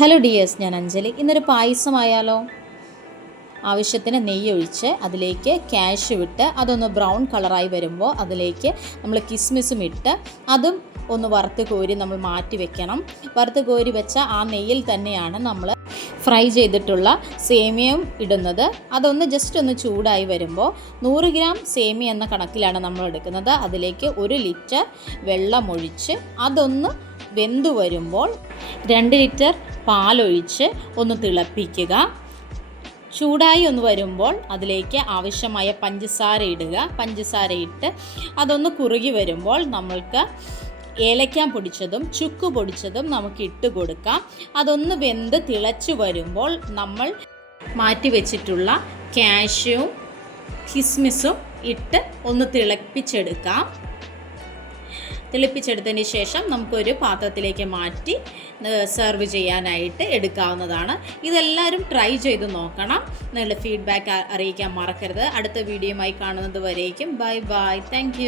Hello dears ഞാൻ അഞ്ജലി. ഇന്നൊരു പായസമായാലോ ആവശ്യത്തിന് നെയ്യ് ഒഴിച്ച് അതിലേക്ക് ക്യാഷ് വിട്ട് അതൊന്ന് ബ്രൗൺ കളറായി വരുമ്പോൾ അതിലേക്ക് നമ്മൾ കിസ്മിസും ഇട്ട് അതും ഒന്ന് വറുത്ത് കോരി നമ്മൾ മാറ്റി വെക്കണം. വറുത്ത് കോരി വെച്ച ആ നെയ്യിൽ തന്നെയാണ് നമ്മൾ ഫ്രൈ ചെയ്തിട്ടുള്ള സേമിയയും ഇടുന്നത്. അതൊന്ന് ജസ്റ്റ് ഒന്ന് ചൂടായി വരുമ്പോൾ നൂറ് ഗ്രാം സേമിയ എന്ന കണക്കിലാണ് നമ്മൾ എടുക്കുന്നത്. അതിലേക്ക് ഒരു ലിറ്റർ വെള്ളമൊഴിച്ച് അതൊന്ന് വെന്തു വരുമ്പോൾ രണ്ട് ലിറ്റർ പാലൊഴിച്ച് ഒന്ന് തിളപ്പിക്കുക. ചൂടായി ഒന്ന് വരുമ്പോൾ അതിലേക്ക് ആവശ്യമായ പഞ്ചസാര ഇടുക. പഞ്ചസാര ഇട്ട് അതൊന്ന് കുറുകി വരുമ്പോൾ നമ്മൾക്ക് ഏലക്കാൻ പൊടിച്ചതും ചുക്ക് പൊടിച്ചതും നമുക്ക് ഇട്ട് കൊടുക്കാം. അതൊന്ന് വെന്ത് തിളച്ചു വരുമ്പോൾ നമ്മൾ മാറ്റി വെച്ചിട്ടുള്ള കാഷ്യും കിസ്മിസും ഇട്ട് ഒന്ന് തിളപ്പിച്ചെടുക്കാം. തിളപ്പിച്ചെടുത്തതിന് ശേഷം നമുക്കൊരു പാത്രത്തിലേക്ക് മാറ്റി സെർവ് ചെയ്യാനായിട്ട് എടുക്കാവുന്നതാണ്. ഇതെല്ലാവരും ട്രൈ ചെയ്ത് നോക്കണം. നല്ല ഫീഡ്ബാക്ക് അറിയിക്കാൻ മറക്കരുത്. അടുത്ത വീഡിയോയുമായി കാണുന്നത് വരേക്കും. Bye bye thank